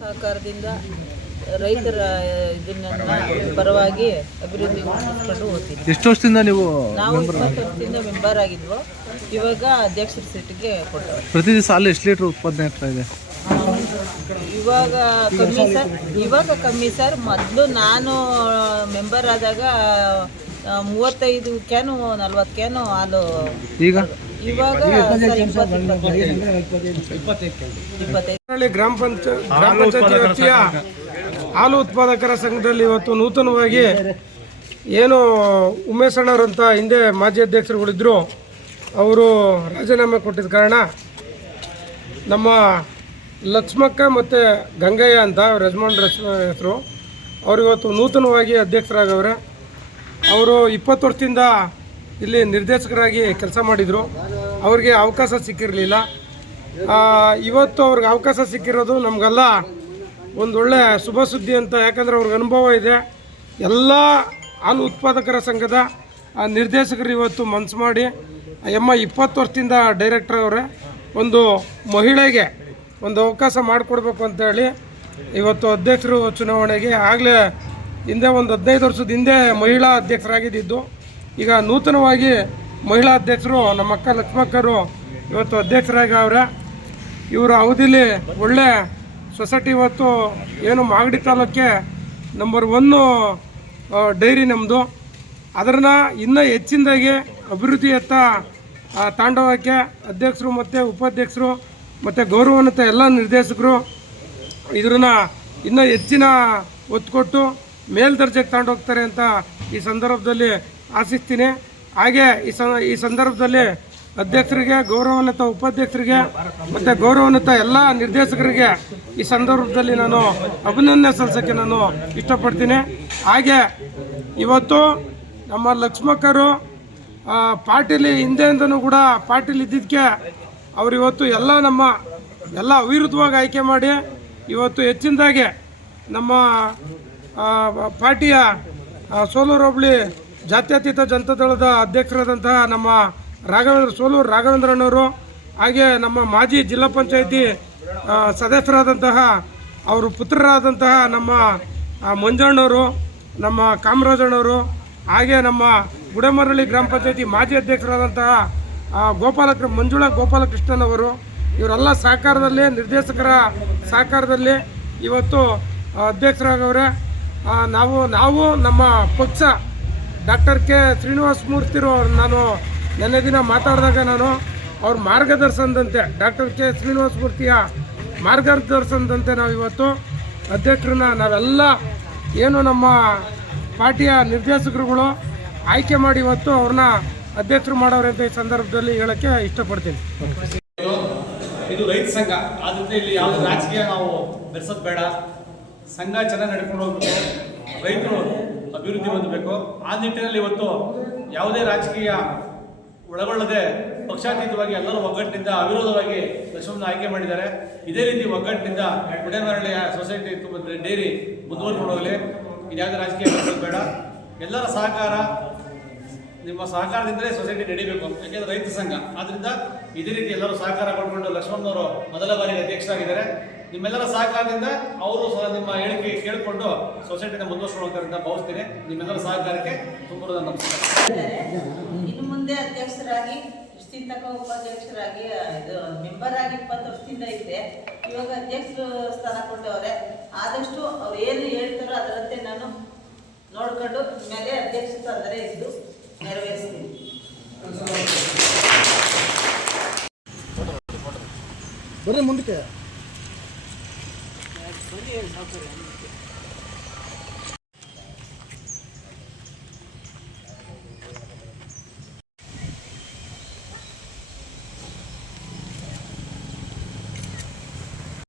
ಸಹಕಾರದಿಂದ ರೈತರ ಇದನ್ನ ಪರವಾಗಿ ಅಭಿವೃದ್ಧಿ ಮಾಡಿಕೊಂಡು ಹೋಗ್ತೀವಿ. ಎಷ್ಟು ವರ್ಷದಿಂದ ನೀವು? ನಾವು 20 ವರ್ಷದಿಂದ ಮೆಂಬರ್ ಆಗಿದ್ವು. ಇವಾಗ ಅಧ್ಯಕ್ಷರ ಸೀಟ್ಗೆ ಕೊಟ್ಟರು. ಪ್ರತಿ ದಿವಸ ಹಾಲು ಎಷ್ಟು ಲೀಟ್ರ್ ಉತ್ಪಾದನೆ ಆಗ್ತಾ ಇದೆ? ಇವಾಗ ಕಮ್ಮಿ ಸರ್. ಮೊದಲು ನಾನು ಮೆಂಬರ್ ಆದಾಗ 35 ಕ್ಯಾನು 40 ಕ್ಯಾನು ಹಾಲು. ಇವಾಗ ಗ್ರಾಮ ಪಂಚಾಯತಿ ವ್ಯಾಪ್ತಿಯ ಹಾಲು ಉತ್ಪಾದಕರ ಸಂಘದಲ್ಲಿ ಇವತ್ತು ನೂತನವಾಗಿ ಏನು ಉಮೇಶ್ ಅಣ್ಣವ್ರಂತ ಹಿಂದೆ ಮಾಜಿ ಅಧ್ಯಕ್ಷರುಗಳಿದ್ದರು, ಅವರು ರಾಜೀನಾಮೆ ಕೊಟ್ಟಿದ್ದ ಕಾರಣ ನಮ್ಮ ಲಕ್ಷ್ಮಕ್ಕ ಮತ್ತು ಗಂಗಯ್ಯ ಅಂತ ಅವ್ರ ಯಜಮಾನ್ರ ಹೆಸರು, ಅವರು ಇವತ್ತು ನೂತನವಾಗಿ ಅಧ್ಯಕ್ಷರಾಗವ್ರೆ. ಅವರು 20 ವರ್ಷದಿಂದ ಇಲ್ಲಿ ನಿರ್ದೇಶಕರಾಗಿ ಕೆಲಸ ಮಾಡಿದರು. ಅವ್ರಿಗೆ ಅವಕಾಶ ಸಿಕ್ಕಿರಲಿಲ್ಲ. ಇವತ್ತು ಅವ್ರಿಗೆ ಅವಕಾಶ ಸಿಕ್ಕಿರೋದು ನಮಗೆಲ್ಲ ಒಂದೊಳ್ಳೆ ಶುಭ ಸುದ್ದಿ ಅಂತ. ಯಾಕಂದರೆ ಅವ್ರಿಗೆ ಅನುಭವ ಇದೆ. ಎಲ್ಲ ಹಾಲು ಉತ್ಪಾದಕರ ಸಂಘದ ನಿರ್ದೇಶಕರು ಇವತ್ತು ಮನಸ್ಸು ಮಾಡಿ 20 ವರ್ಷದಿಂದ ಡೈರೆಕ್ಟರ್ ಅವರೇ ಒಂದು ಮಹಿಳೆಗೆ ಒಂದು ಅವಕಾಶ ಮಾಡಿಕೊಡ್ಬೇಕು ಅಂತೇಳಿ ಇವತ್ತು ಅಧ್ಯಕ್ಷರು ಚುನಾವಣೆಗೆ ಆಗಲೇ ಹಿಂದೆ ಒಂದು 15 ವರ್ಷದ ಹಿಂದೆ ಮಹಿಳಾ ಅಧ್ಯಕ್ಷರಾಗಿದ್ದು, ಈಗ ನೂತನವಾಗಿ ಮಹಿಳಾ ಅಧ್ಯಕ್ಷರು ನಮ್ಮ ಅಕ್ಕ ಲಕ್ಷ್ಮಕ್ಕರು ಇವತ್ತು ಅಧ್ಯಕ್ಷರಾಗಿ ಅವರೇ. ಇವರ ಅವಧಿಲಿ ಒಳ್ಳೆ ಸೊಸೈಟಿ ಇವತ್ತು ಏನು ಮಾಗಡಿ ತಾಲೂಕೆ ನಂಬರ್ 1 ಡೈರಿ ನಮ್ಮದು. ಅದನ್ನು ಇನ್ನೂ ಹೆಚ್ಚಿನದಾಗಿ ಅಭಿವೃದ್ಧಿಯತ್ತ ತಾಂಡವಕ್ಕೆ ಅಧ್ಯಕ್ಷರು ಮತ್ತು ಉಪಾಧ್ಯಕ್ಷರು ಮತ್ತು ಗೌರವಾನ್ವಿತ ಎಲ್ಲ ನಿರ್ದೇಶಕರು ಇದನ್ನು ಇನ್ನೂ ಹೆಚ್ಚಿನ ಒತ್ತು ಕೊಟ್ಟು ಮೇಲ್ದರ್ಜೆಗೆ ತಗೊಂಡೋಗ್ತಾರೆ ಅಂತ ಈ ಸಂದರ್ಭದಲ್ಲಿ ಆಶಿಸ್ತೀನಿ. ಹಾಗೆ ಈ ಸಂದರ್ಭದಲ್ಲಿ ಅಧ್ಯಕ್ಷರಿಗೆ, ಗೌರವಾನ್ವಿತ ಉಪಾಧ್ಯಕ್ಷರಿಗೆ ಮತ್ತು ಗೌರವಾನ್ವಿತ ಎಲ್ಲ ನಿರ್ದೇಶಕರಿಗೆ ಈ ಸಂದರ್ಭದಲ್ಲಿ ನಾನು ಅಭಿನಂದನೆ ಸಲ್ಲಿಸೋಕ್ಕೆ ನಾನು ಇಷ್ಟಪಡ್ತೀನಿ. ಹಾಗೆ ಇವತ್ತು ನಮ್ಮ ಲಕ್ಷ್ಮಕ್ಕರು ಪಾರ್ಟಿಲಿ ಹಿಂದೆಯಿಂದನೂ ಕೂಡ ಪಾರ್ಟಿಲಿ ಇದ್ದಿದ್ದಕ್ಕೆ ಅವರು ಇವತ್ತು ಎಲ್ಲ ಅವಿರುದ್ಧವಾಗಿ ಆಯ್ಕೆ ಮಾಡಿ ಇವತ್ತು ಹೆಚ್ಚಿನದಾಗಿ ನಮ್ಮ ಪಾರ್ಟಿಯ ಸೋಲೂರು ಹೋಬಳಿ ಜಾತ್ಯತೀತ ಜನತಾದಳದ ಅಧ್ಯಕ್ಷರಾದಂತಹ ನಮ್ಮ ಸೋಲೂರು ರಾಘವೇಂದ್ರಣ್ಣವರು, ಹಾಗೆ ನಮ್ಮ ಮಾಜಿ ಜಿಲ್ಲಾ ಪಂಚಾಯಿತಿ ಸದಸ್ಯರಾದಂತಹ ಅವರು ಪುತ್ರರಾದಂತಹ ನಮ್ಮ ಮಂಜಣ್ಣವರು, ನಮ್ಮ ಕಾಮರಾಜಣ್ಣವರು, ಹಾಗೆ ನಮ್ಮ ಗುಡಮರಳ್ಳಿ ಗ್ರಾಮ ಪಂಚಾಯಿತಿ ಮಾಜಿ ಅಧ್ಯಕ್ಷರಾದಂತಹ ಮಂಜುಳಾ ಗೋಪಾಲಕೃಷ್ಣನವರು, ಇವರೆಲ್ಲ ಸಹಕಾರದಲ್ಲಿ, ನಿರ್ದೇಶಕರ ಸಹಕಾರದಲ್ಲಿ ಇವತ್ತು ಅಧ್ಯಕ್ಷರಾಗವ್ರೆ. ನಾವು ನಮ್ಮ ಪಕ್ಷ ಡಾಕ್ಟರ್ ಕೆ ಶ್ರೀನಿವಾಸ ಮೂರ್ತಿರು, ನಾನು ನೆನ್ನೆ ದಿನ ಮಾತಾಡಿದಾಗ ನಾನು ಅವ್ರ ಮಾರ್ಗದರ್ಶನದಂತೆ, ಡಾಕ್ಟರ್ ಕೆ ಶ್ರೀನಿವಾಸ ಮೂರ್ತಿಯ ಮಾರ್ಗದರ್ಶನದಂತೆ ನಾವು ಇವತ್ತು ಅಧ್ಯಕ್ಷರನ್ನ ನಾವೆಲ್ಲ ಏನು ನಮ್ಮ ಪಾರ್ಟಿಯ ನಿರ್ದೇಶಕರುಗಳು ಆಯ್ಕೆ ಮಾಡಿ ಇವತ್ತು ಅವ್ರನ್ನ ಅಧ್ಯಕ್ಷರು ಮಾಡೋರು ಅಂತ ಈ ಸಂದರ್ಭದಲ್ಲಿ ಹೇಳೋಕ್ಕೆ ಇಷ್ಟಪಡ್ತೀನಿ. ಇದು ರೈತ ಸಂಘ, ಆದ್ದರಿಂದ ಇಲ್ಲಿ ಯಾವುದೇ ರಾಜಕೀಯ ನಾವು ಬೆರೆಸೋದು ಬೇಡ. ಸಂಘ ಚೆನ್ನಾಗಿ ನಡ್ಕೊಂಡು ಹೋಗ್ಬೇಕು, ರೈತರು ಅಭಿವೃದ್ಧಿ ಹೊಂದಬೇಕು. ಆ ನಿಟ್ಟಿನಲ್ಲಿ ಇವತ್ತು ಯಾವುದೇ ರಾಜಕೀಯ ಒಳಗೊಳ್ಳದೆ ಪಕ್ಷಾತೀತವಾಗಿ ಎಲ್ಲರೂ ಒಗ್ಗಟ್ಟಿನಿಂದ ಅವಿರೋಧವಾಗಿ ಲಕ್ಷ್ಮಣ ಆಯ್ಕೆ ಮಾಡಿದ್ದಾರೆ. ಇದೇ ರೀತಿ ಒಗ್ಗಟ್ಟಿನಿಂದ ಗುಡೇಮರಳ್ಳಿಯ ಸೊಸೈಟಿ ಡೈರಿ ಮುಂದುವರ್ಕೊಂಡು ಹೋಗಲಿ. ಇದ್ಯಾವುದೇ ರಾಜಕೀಯ ಬೆರೆಸೋದು ಬೇಡ. ಎಲ್ಲರ ಸಹಕಾರ, ನಿಮ್ಮ ಸಹಕಾರದಿಂದಲೇ ಸೊಸೈಟಿ ನಡೀಬೇಕು. ಯಾಕೆಂದರೆ ರೈತ ಸಂಘ, ಆದ್ದರಿಂದ ಇದೇ ರೀತಿ ಎಲ್ಲರೂ ಸಹಕಾರ ಕೊಡ್ಕೊಂಡು ಲಕ್ಷ್ಮಣ್ಣವರು ಮೊದಲ ಬಾರಿಗೆ ಅಧ್ಯಕ್ಷರಾಗಿದ್ದಾರೆ. ನಿಮ್ಮೆಲ್ಲರ ಸಹಕಾರದಿಂದ ಅವರು ಸಹ ನಿಮ್ಮ ಹೇಳಿಕೆ ಕೇಳಿಕೊಂಡು ಸೊಸೈಟಿನ ಮುಂದುವರ್ಸ್ಕೊಂಡು ಹೋಗ್ತಾರೆ ಅಂತ ಭಾವಿಸ್ತೀನಿ. ನಿಮ್ಮೆಲ್ಲರ ಸಹಕಾರಕ್ಕೆ ತುಂಬ ನಮಸ್ಕಾರ. ಇನ್ನು ಮುಂದೆ ಅಧ್ಯಕ್ಷರಾಗಿ ಇಷ್ಟಿನ ತನಕ ಉಪಾಧ್ಯಕ್ಷರಾಗಿ ಮೆಂಬರ್ ಆಗಿ 20 ವರ್ಷದಿಂದ ಇದ್ದೆ. ಇವಾಗ ಅಧ್ಯಕ್ಷ ಸ್ಥಾನ ಕೊಟ್ಟವ್ರೆ. ಆದಷ್ಟು ಅವ್ರು ಏನು ಹೇಳ್ತಾರೋ ಅದರಂತೆ ನಾನು ನೋಡ್ಕೊಂಡು ಮೇಲೆ ಅಧ್ಯಕ್ಷ ಸ್ಥಾನದಲ್ಲೇ ಇದ್ದು ನೆರವೇರಿಸ್ತೀನಿ. ಬರೀ ಮುಂದಕ್ಕೆ